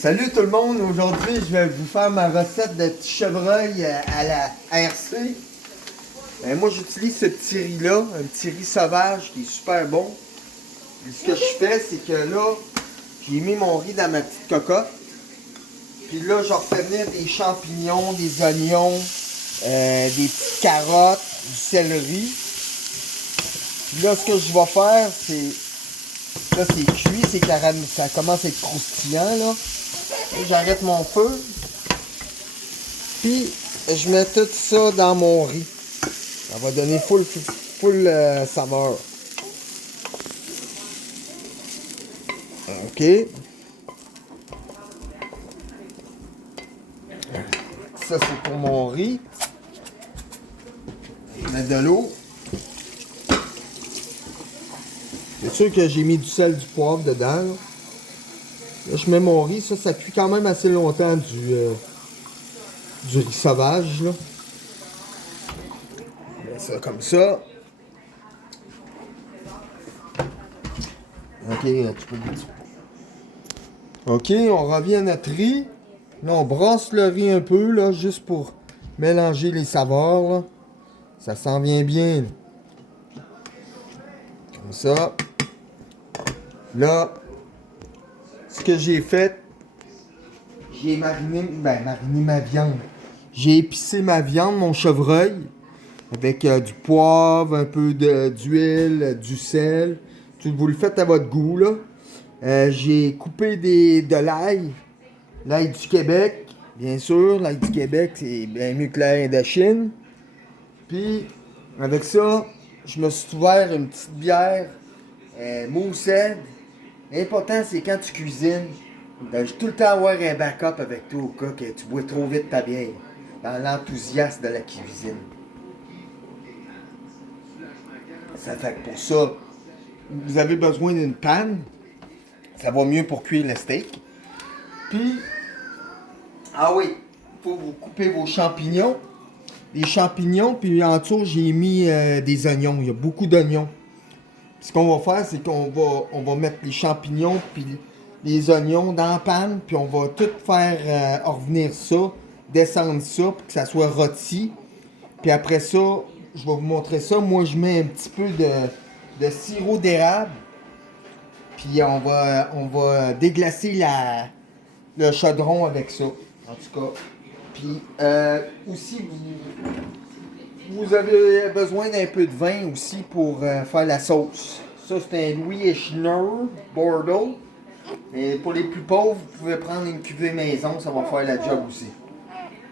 Salut tout le monde, aujourd'hui je vais vous faire ma recette de petit chevreuil à la RC. Moi j'utilise ce petit riz là, un petit riz sauvage qui est super bon. Et ce que je fais c'est que là, j'ai mis mon riz dans ma petite cocotte. Puis là je refais venir des champignons, des oignons, des petites carottes, du céleri. Puis là ce que je vais faire c'est... Là c'est cuit, c'est caramel, ça commence à être croustillant là. J'arrête mon feu. Puis je mets tout ça dans mon riz. Ça va donner full saveur. OK. Ça c'est pour mon riz. Je mets de l'eau. C'est sûr que j'ai mis du sel, du poivre dedans. Là. Là, je mets mon riz, ça cuit quand même assez longtemps du riz sauvage. Là. Je mets ça comme ça. Ok, tu peux goûter. Ok, on revient à notre riz. Là, on brasse le riz un peu, là, juste pour mélanger les saveurs. Là. Ça s'en vient bien. Là. Comme ça. Là, ce que j'ai fait, j'ai mariné ma viande. J'ai épicé ma viande, mon chevreuil, avec du poivre, un peu d'huile, du sel. Vous le faites à votre goût, là. J'ai coupé de l'ail, l'ail du Québec, bien sûr. L'ail du Québec, c'est bien mieux que l'ail de Chine. Puis, avec ça, je me suis ouvert une petite bière Moosehead. L'important, c'est quand tu cuisines, de tout le temps avoir un backup avec toi au cas que tu bois trop vite ta bière. Dans l'enthousiasme de la cuisine. Ça fait que pour ça, vous avez besoin d'une panne. Ça va mieux pour cuire le steak. Puis, ah oui, il faut vous couper vos champignons. Les champignons, puis en dessous, j'ai mis des oignons. Il y a beaucoup d'oignons. Ce qu'on va faire, c'est qu'on va mettre les champignons puis les oignons dans la panne, puis on va tout faire revenir ça, descendre ça pour que ça soit rôti. Puis après ça, je vais vous montrer ça. Moi, je mets un petit peu de sirop d'érable. Puis on va déglacer le chaudron avec ça. En tout cas. Puis aussi, vous avez besoin d'un peu de vin aussi pour faire la sauce. Ça, c'est un Louis Echner Bordeaux. Et pour les plus pauvres, vous pouvez prendre une cuvée maison, ça va faire la job aussi.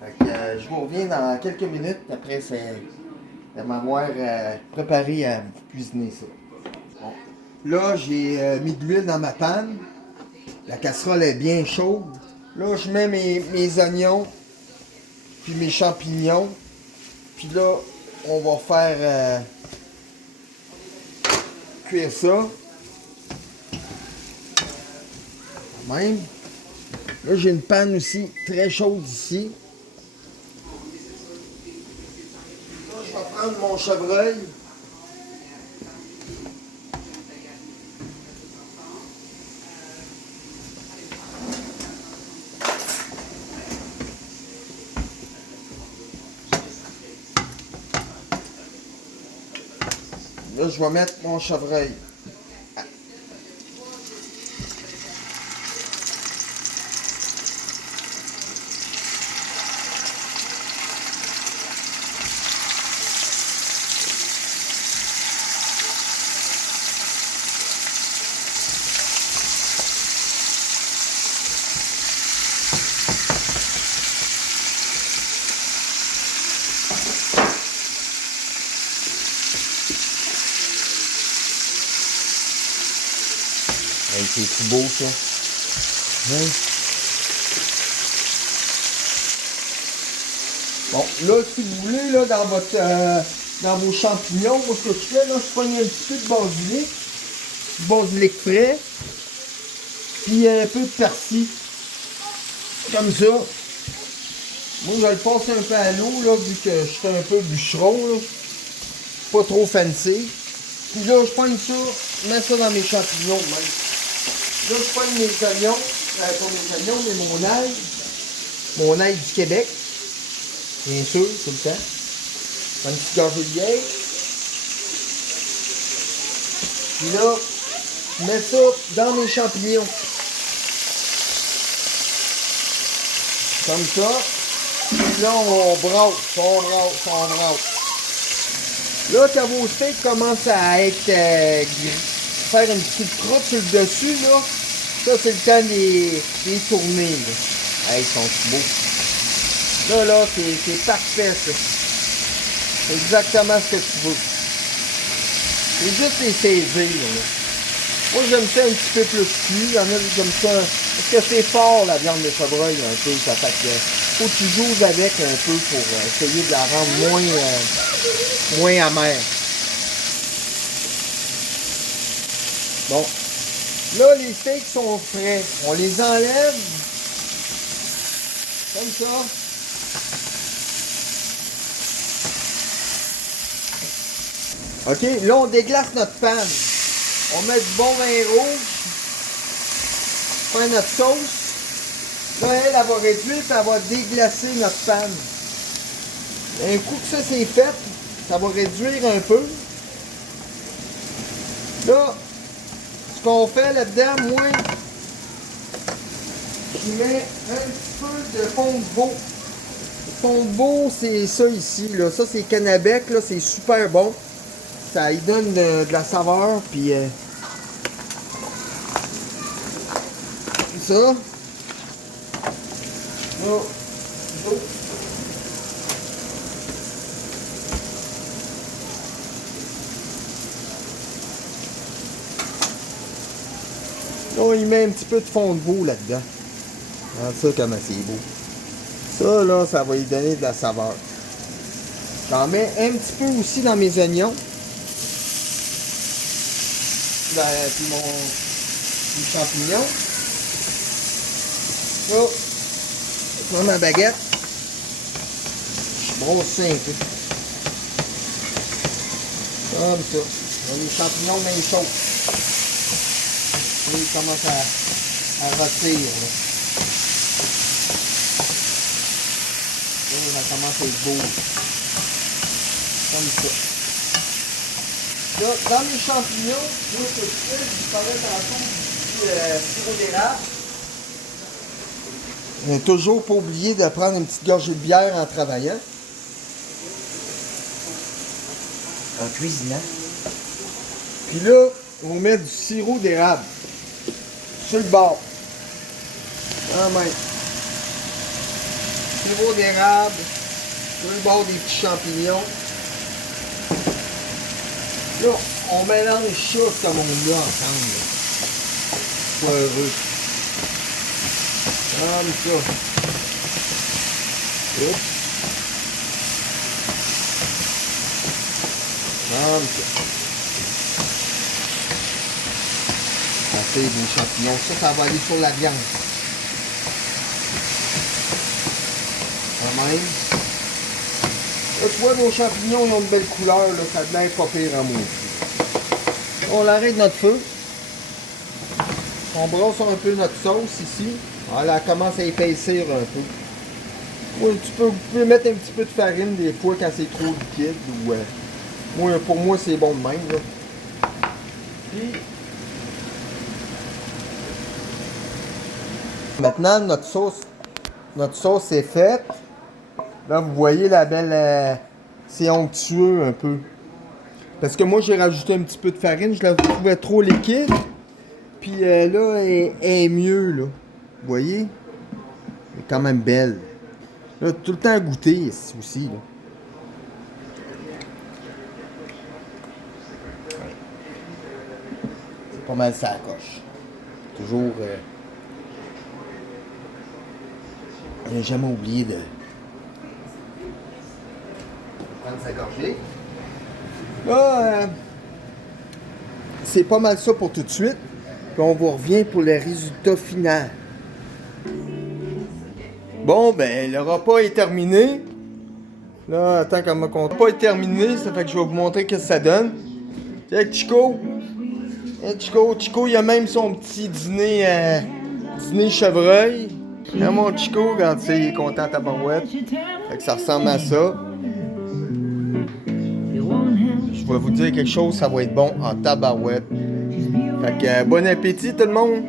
Fait que, je vous reviens dans quelques minutes. Après, c'est de m'avoir préparé à vous cuisiner ça. Bon. Là, j'ai mis de l'huile dans ma panne. La casserole est bien chaude. Là, je mets mes oignons, puis mes champignons. Puis là, on va faire cuire ça. Même. Là, j'ai une panne aussi très chaude ici. Là, je vais prendre mon chevreuil. Là, je vais mettre mon chevreuil. Hey, c'est tout beau ça. Ouais. Bon, là, si vous voulez, là, dans vos champignons, moi, ce que je fais, là, je pogne un petit peu de basilic frais, puis un peu de persil. Comme ça. Moi, je vais le passer un peu à l'eau, là, vu que je suis un peu bûcheron, là. Pas trop fancy. Puis là, je pogne ça, je mets ça dans mes champignons, même. Là, je pogne mes oignons. Pas mes oignons, mais mon ail. Mon ail du Québec. Bien sûr, tout le temps. Une petite gorgée de vieille. Puis là, je mets ça dans mes champignons. Comme ça. Puis là, on brasse. Là, quand vos steaks commencent à être faire une petite croûte sur le dessus, là, ça, c'est le temps de les tourner. Là. Hey, ils sont beaux. Là, c'est parfait, ça. C'est exactement ce que tu veux. C'est juste les saisir, là. Moi, j'aime ça un petit peu plus cuit. Il y en a qui aiment ça. Parce que c'est fort, la viande de chevreuil, un peu. Ça fait que faut que tu joues avec un peu pour essayer de la rendre moins amère. Bon. Là, les steaks sont frais. On les enlève. Comme ça. OK, là, on déglace notre panne. On met du bon vin rouge. On fait notre sauce. Là, elle va réduire et elle va déglacer notre panne. Un coup que ça c'est fait, ça va réduire un peu. Là, ce qu'on fait là-dedans, moi, je mets un petit peu de fond de veau. Le fond de veau, c'est ça ici. Là. Ça, c'est Canabec. Là, c'est super bon. Ça y donne de la saveur. Puis ça. Là, là, il met un petit peu de fond de veau là-dedans. Regarde ça comment c'est beau. Ça, là, ça va lui donner de la saveur. J'en mets un petit peu aussi dans mes oignons. Puis mes champignons. Là, je prends ma baguette. Je brosse ça un peu. Comme ça. Là, les champignons, même chose. Là, ils commencent à rôtir. Là, ça commence à être beau. Comme ça. Là, dans mes champignons, moi, ce que je fais, je vous parlais tantôt du sirop d'érable. Toujours pas oublier de prendre une petite gorgée de bière en travaillant. En cuisinant. Puis là, on met du sirop d'érable. Sur le bord. Ah, même. Sirop d'érable. Sur le bord des petits champignons. Là, on mélange ça comme on l'a ensemble. Pas heureux. Comme ça. Oups. Comme ça. Ça fait des champignons. Ça va aller sur la viande. Quand même. Là, tu vois, nos champignons, ils ont de belles couleurs. Là, ça devient pas pire en moi. On arrête notre feu. On brosse un peu notre sauce ici. Voilà, elle commence à épaissir un peu. Oui, vous pouvez mettre un petit peu de farine des fois quand c'est trop liquide. Ou, pour moi, c'est bon de même. Là. Puis, maintenant, notre sauce est faite. Là, vous voyez la belle... c'est onctueux un peu. Parce que moi, j'ai rajouté un petit peu de farine. Je la trouvais trop liquide. Puis là, elle est mieux, là. Vous voyez? Elle est quand même belle. Là, tout le temps à goûter aussi, là. Ouais. C'est pas mal ça coche. Toujours... j'ai jamais oublié de prendre sa gorgée. Là, c'est pas mal ça pour tout de suite. Puis on vous revient pour le résultat final. Bon, ben, le repas est terminé. Là, attends qu'on me compte. Le repas est terminé, ça fait que je vais vous montrer ce que ça donne. Tiens, Chico. Chico, il a même son petit dîner Dîner chevreuil. Hein, mon Chico, quand tu sais, il est content à tabarouette. Fait que ça ressemble à ça. Je vais vous dire quelque chose, ça va être bon en tabarouette. Fait que bon appétit tout le monde!